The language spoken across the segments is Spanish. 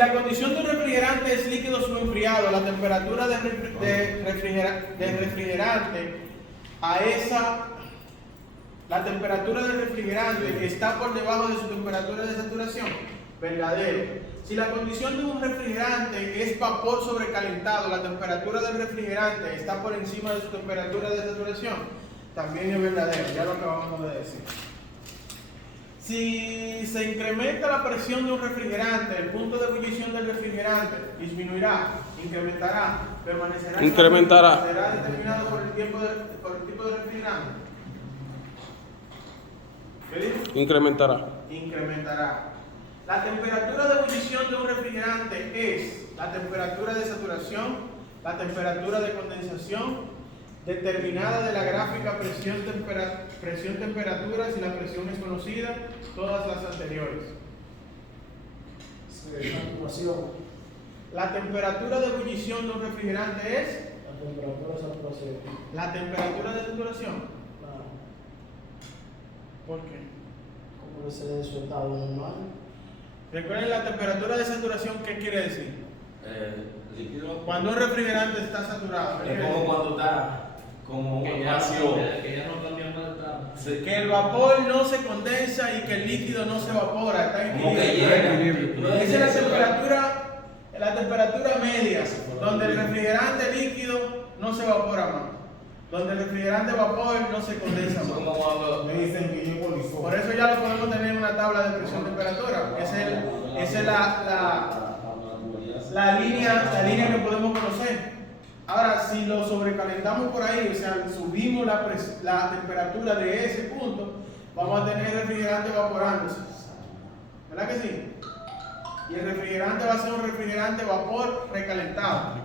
la condición de un refrigerante es líquido subenfriado, la temperatura de refrigerante la temperatura del refrigerante está por debajo de su temperatura de saturación. Verdadero. Si la condición de un refrigerante es vapor sobrecalentado, la temperatura del refrigerante está por encima de su temperatura de saturación, también es verdadero. Ya lo acabamos de decir. Si se incrementa la presión de un refrigerante, el punto de ebullición del refrigerante disminuirá, incrementará, permanecerá. Incrementará. Será determinado por el tipo de refrigerante. ¿Qué dice? Incrementará. Incrementará. La temperatura de ebullición de un refrigerante es la temperatura de saturación, la temperatura de condensación, determinada de la gráfica presión-temperatura, si la presión es conocida, todas las anteriores. La temperatura de ebullición de un refrigerante es La temperatura de saturación. la temperatura de saturación. Claro. ¿Por qué? Como que se le soltado normal. Recuerden la temperatura de saturación, ¿qué quiere decir? Líquido. Cuando un refrigerante está saturado. ¿qué Es quiere como decir? cuando está como Que ya vacío. no cambian más de estado. Que el vapor no se condensa y que el líquido no se evapora, está en Como que equilibrio. llena. Esa es la temperatura media, donde el refrigerante líquido no se evapora más, donde el refrigerante vapor no se condensa Como más. cuando Me dicen que yo polifón. Por eso ya lo podemos tener en una tabla de presión-temperatura. Esa es la línea que podemos conocer. Ahora, si lo sobrecalentamos por ahí, o sea, subimos la temperatura de ese punto, vamos a tener refrigerante evaporándose. ¿Verdad que sí? Y el refrigerante va a ser un refrigerante vapor recalentado.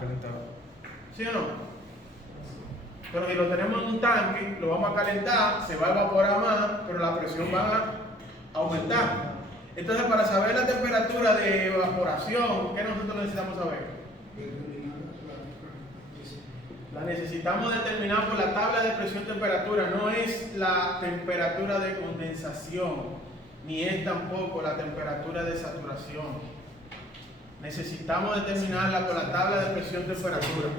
¿Sí o no? Pero si lo tenemos en un tanque, lo vamos a calentar, se va a evaporar más, pero la presión va a aumentar. Entonces, para saber la temperatura de evaporación, ¿qué nosotros necesitamos saber? La necesitamos determinar por la tabla de presión-temperatura, no es la temperatura de condensación, ni es tampoco la temperatura de saturación. Necesitamos determinarla por la tabla de presión-temperatura.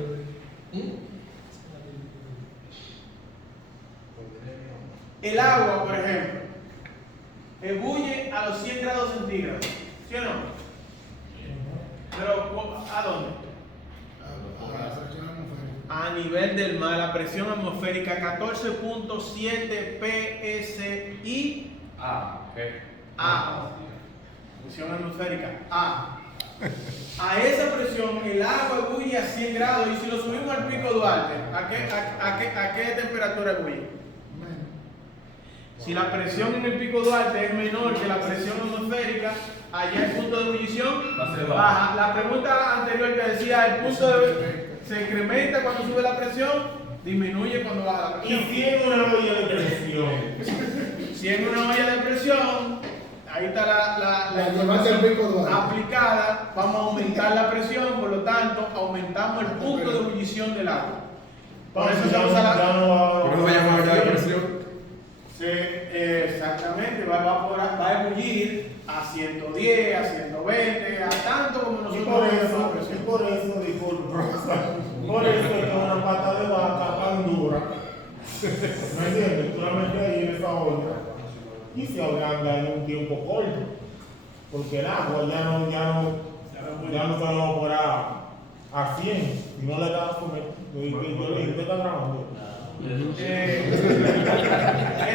El agua, por ejemplo, ebulle a los 100 grados centígrados, ¿sí o no? Pero, ¿a dónde? A nivel del mar, la presión atmosférica 14.7 PSI A. Presión atmosférica A. A esa presión el agua ebulle a 100 grados y si lo subimos al pico Duarte, ¿a qué temperatura ebulle? Si la presión en el pico Duarte es menor que la presión atmosférica, allá el punto de ebullición baja. La pregunta anterior que decía el punto se incrementa cuando sube la presión, disminuye cuando baja la presión. Y si en una olla de presión. Si en una olla de presión, ahí está la llevaste al pico Duarte. aplicada, vamos a aumentar la presión, por lo tanto, aumentamos el punto de ebullición del agua. Por eso se usa ¿Cómo se llama la presión? Exactamente, va a ebullir a 110, a 120, a tanto como Y nosotros por vemos la eso, presión. disculpa, por eso es que una pata de vaca tan dura, ¿me entiendes? Tú la metes ahí en esa olla y se agranda en un tiempo corto, porque el agua ya no se va a evaporar a 100, y no le das a comer, yo le dije, ¿qué está grabando? El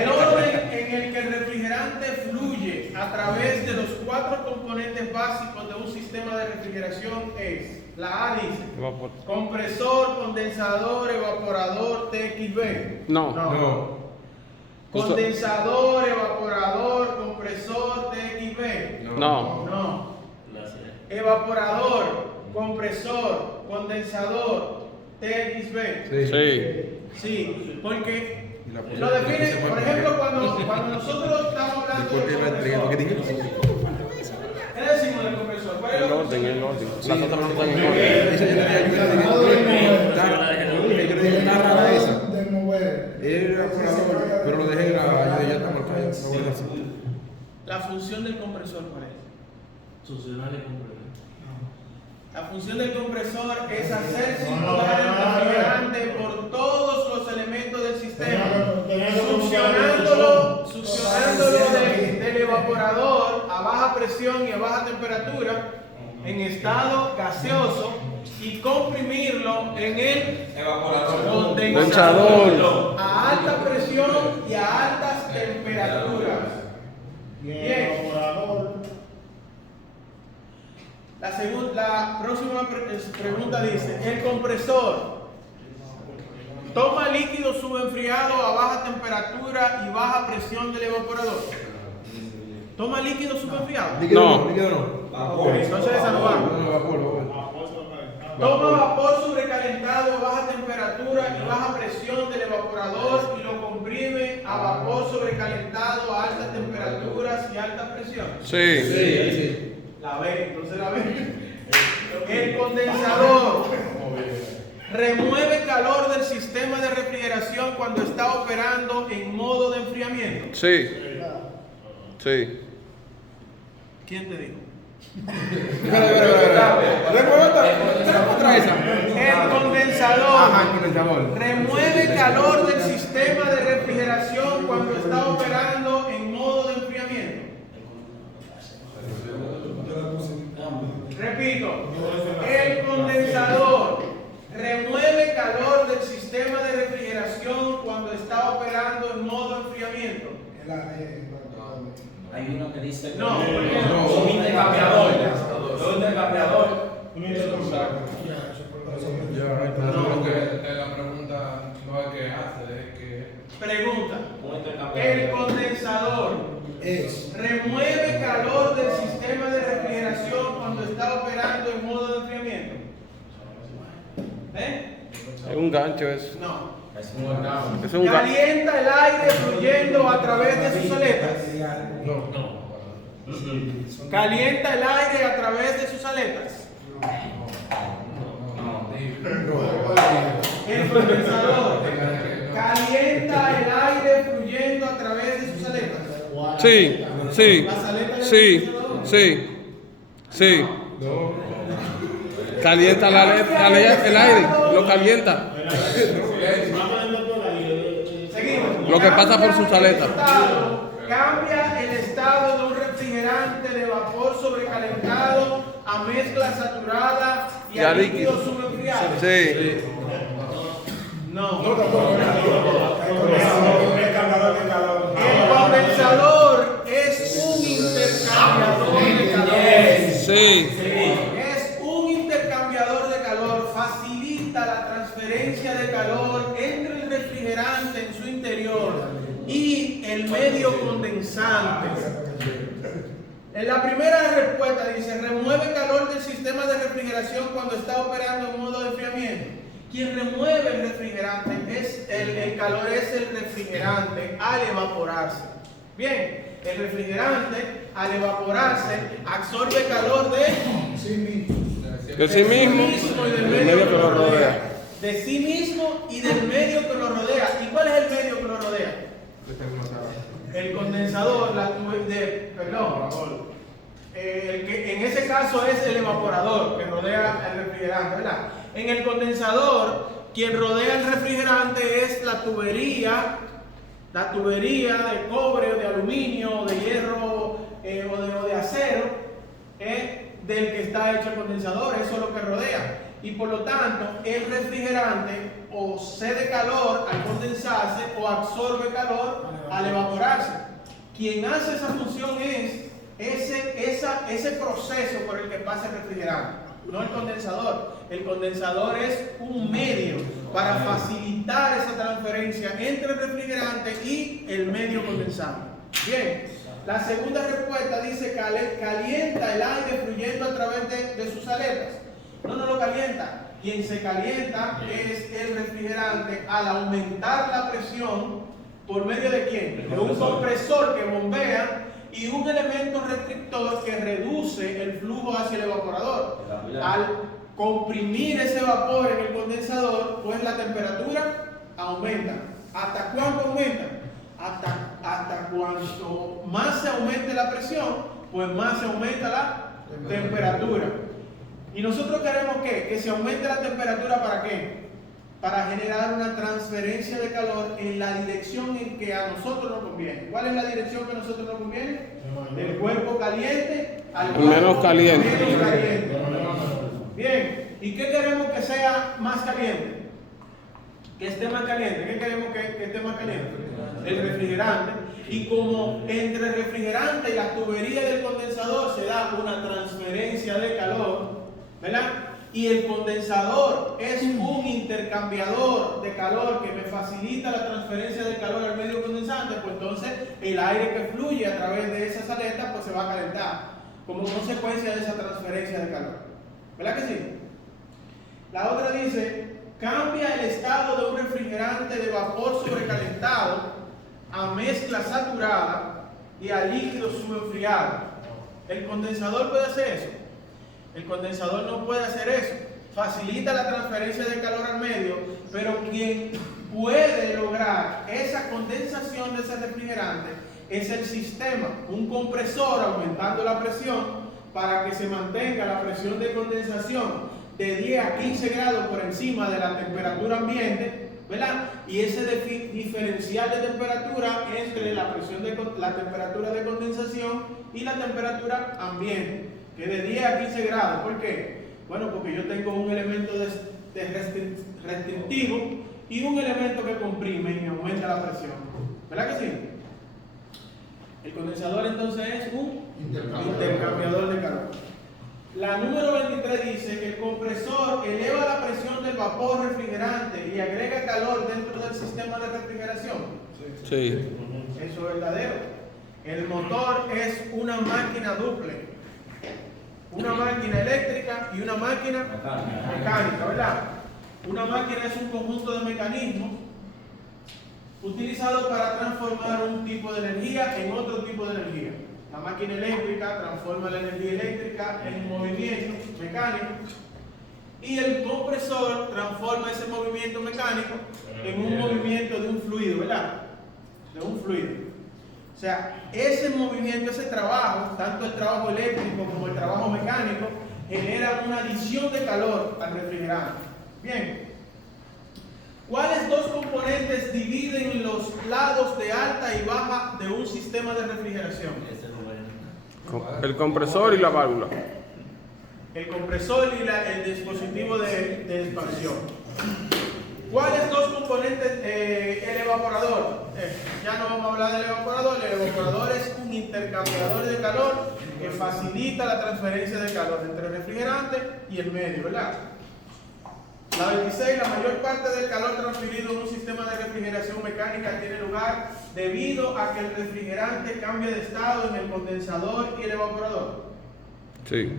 orden en el que el refrigerante fluye a través de los 4 componentes básicos de un sistema de refrigeración es: la A dice compresor, condensador, evaporador, TXB. No. Condensador, evaporador, compresor, TXB. No. Evaporador, compresor, condensador, TXB. Sí. Sí, porque Y la lo define, por ejemplo, cuando nosotros estamos hablando ¿Por qué no entregué? ¿Por qué tiene que ser? ¿qué decimos del compresor? ¿Cuál es El lo orden, el orden. Sí. Las otras no están en orden. Esa yo le dije, está rara esa. De mover. Era evaporador, pero lo dejé grabado, ya está marcado. La función del compresor, ¿cuál es? Succionarle completo. La función del compresor es hacer circular el refrigerante por todos los elementos del sistema, succionándolo del evaporador a baja presión y a baja temperatura en estado gaseoso y comprimirlo en el condensador a alta presión y a altas temperaturas. Bien. La próxima pregunta dice, el compresor toma líquido subenfriado a baja temperatura y baja presión del evaporador. ¿Toma líquido subenfriado? No. Líquido no. Ok, entonces esa no va. No, vapor. Toma vapor sobrecalentado a baja temperatura y baja presión del evaporador y lo comprime a vapor sobrecalentado a altas temperaturas y alta presión. Sí. La B, entonces la B. El condensador remueve calor del sistema de refrigeración cuando está operando en modo de enfriamiento. Sí. ¿Quién te dijo? Espera. Otra esa. El condensador Ajá, el condensador. remueve calor del sistema de refrigeración cuando está operando en modo de enfriamiento. Repito, el condensador remueve calor del sistema de refrigeración cuando está operando en modo de enfriamiento. Hay uno que dice No, un intercambiador. Un intercambiador. Creo que la pregunta no es que hace, es que. Pregunta. Un El intercambiador. condensador remueve calor del sistema de refrigeración cuando está operando en modo de enfriamiento. Es un gancho eso. No. Es un gancho. Es un gancho. Calienta el aire fluyendo a través de sus aletas. Calienta el aire a través de sus aletas. El condensador calienta el aire fluyendo a través de sus aletas. Sí. Las aletas del condensador. Sí. Calienta el aire, lo calienta. Seguimos. Lo que pasa por sus aletas. Cambia el estado de un refrigerante de vapor sobrecalentado a mezcla saturada y a líquido subenfriado. Sí. No. El condensador es un intercambiador de calor. Sí. Es un intercambiador de calor, facilita la transferencia de calor entre el refrigerante en su interior y el medio condensante. En la primera respuesta dice, remueve calor del sistema de refrigeración cuando está operando en modo de enfriamiento. Quien remueve el refrigerante es el calor es el refrigerante al evaporarse. Bien, el refrigerante al evaporarse absorbe calor de sí mismo y del medio que lo rodea. De sí mismo y del medio que lo rodea. ¿Y cuál es el medio que lo rodea? El condensador, el que en ese caso es el evaporador que rodea el refrigerante, ¿verdad? En el condensador, quien rodea el refrigerante es la tubería de cobre o de aluminio, de hierro o de acero, del que está hecho el condensador, eso es lo que rodea. Y por lo tanto, el refrigerante o cede calor al condensarse o absorbe calor al evaporarse. Quien hace esa función es ese proceso por el que pasa el refrigerante, no el condensador. El condensador es un medio para facilitar esa transferencia entre el refrigerante y el medio condensado. Bien, la segunda respuesta dice calienta el aire fluyendo a través de sus aletas. No lo calienta. Quien se calienta es el refrigerante al aumentar la presión. ¿Por medio de quién? De un compresor que bombea y un elemento restrictor que reduce el flujo hacia el evaporador. Al comprimir ese vapor en el condensador, pues la temperatura aumenta. ¿Hasta cuánto aumenta? Hasta cuanto más se aumente la presión, pues más se aumenta temperatura. Y nosotros queremos que se aumente la temperatura, ¿para qué? Para generar una transferencia de calor en la dirección en que a nosotros nos conviene. ¿Cuál es la dirección que a nosotros nos conviene? Del cuerpo caliente al cuerpo Menos caliente. menos caliente. Bien, ¿y qué queremos que sea más caliente? Que esté más caliente. ¿Qué queremos que esté más caliente? El refrigerante. Y como entre el refrigerante y la tubería del condensador se da una transferencia de calor, ¿verdad? Y el condensador es un intercambiador de calor que me facilita la transferencia de calor al medio condensante, pues entonces el aire que fluye a través de esas aletas pues se va a calentar como consecuencia de esa transferencia de calor. ¿Verdad que sí? La otra dice, cambia el estado de un refrigerante de vapor sobrecalentado a mezcla saturada y a líquido subenfriado. ¿El condensador puede hacer eso? El condensador no puede hacer eso. Facilita la transferencia de calor al medio, pero quien puede lograr esa condensación de ese refrigerante es el sistema, un compresor aumentando la presión para que se mantenga la presión de condensación de 10 a 15 grados por encima de la temperatura ambiente, ¿verdad? Y ese diferencial de temperatura entre la temperatura de condensación y la temperatura ambiente, que de 10 a 15 grados. ¿Por qué? Bueno, porque yo tengo un elemento restrictivo y un elemento que comprime y me aumenta la presión. ¿Verdad que sí? El condensador entonces es un intercambiador de calor. La número 23 dice que el compresor eleva la presión del vapor refrigerante y agrega calor dentro del sistema de refrigeración. Sí. Eso es verdadero. El motor es una máquina duple. Una máquina eléctrica y una máquina mecánica, ¿verdad? Una máquina es un conjunto de mecanismos utilizados para transformar un tipo de energía en otro tipo de energía. La máquina eléctrica transforma la energía eléctrica en movimiento mecánico y el compresor transforma ese movimiento mecánico en un movimiento de un fluido, ¿verdad? De un fluido. O sea, ese movimiento, ese trabajo, tanto el trabajo eléctrico como el trabajo mecánico, genera una adición de calor al refrigerante. Bien. ¿Cuáles dos componentes dividen los lados de alta y baja de un sistema de refrigeración? El compresor y la válvula. El compresor y el dispositivo de expansión. ¿Cuáles dos componentes? El evaporador. Ya no vamos a hablar del evaporador. El evaporador es un intercambiador de calor que facilita la transferencia de calor entre el refrigerante y el medio, ¿verdad? La 26, la mayor parte del calor transferido en un sistema de refrigeración mecánica tiene lugar debido a que el refrigerante cambia de estado en el condensador y el evaporador. Sí.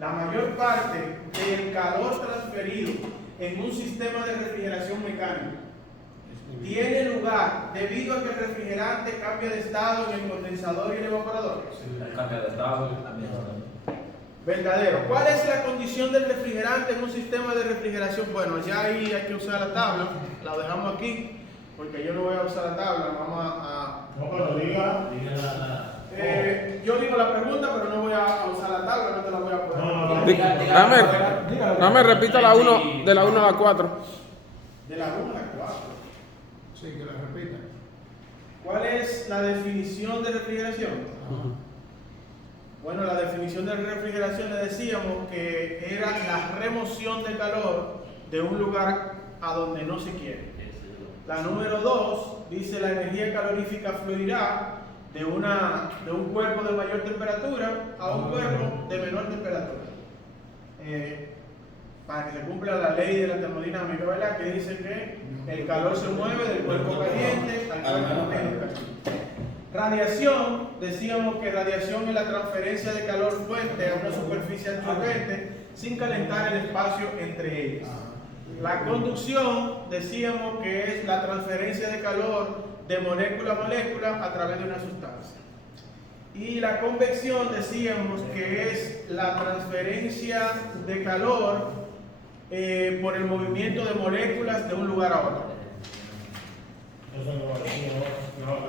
La mayor parte del calor transferido en un sistema de refrigeración mecánica tiene lugar debido a que el refrigerante cambia de estado en el condensador y el evaporador. Cambia de estado también. Verdadero. ¿Cuál es la condición del refrigerante en un sistema de refrigeración? Bueno, ya ahí hay que usar la tabla, la dejamos aquí, porque yo no voy a usar la tabla, vamos a... No, pero diga. yo digo la pregunta, pero no voy a usar la tabla, no te la voy a poner. No. Dame, repita la 1, de la 1 a la 4. De la 1 a la 4. Sí, que la repita. ¿Cuál es la definición de refrigeración? Bueno, la definición de refrigeración le decíamos que era la remoción de calor de un lugar a donde no se quiere. La número 2 dice la energía calorífica fluirá de un cuerpo de mayor temperatura a un cuerpo de menor temperatura. Para que se cumpla la ley de la termodinámica, ¿verdad? Que dice que el calor se mueve del cuerpo caliente al cuerpo medio caliente. Radiación, decíamos que radiación es la transferencia de calor fuerte a una superficie absorbente sin calentar el espacio entre ellas. La conducción, decíamos que es la transferencia de calor de molécula a molécula a través de una sustancia. Y la convección, decíamos que es la transferencia de calor por el movimiento de moléculas de un lugar a otro. Eso no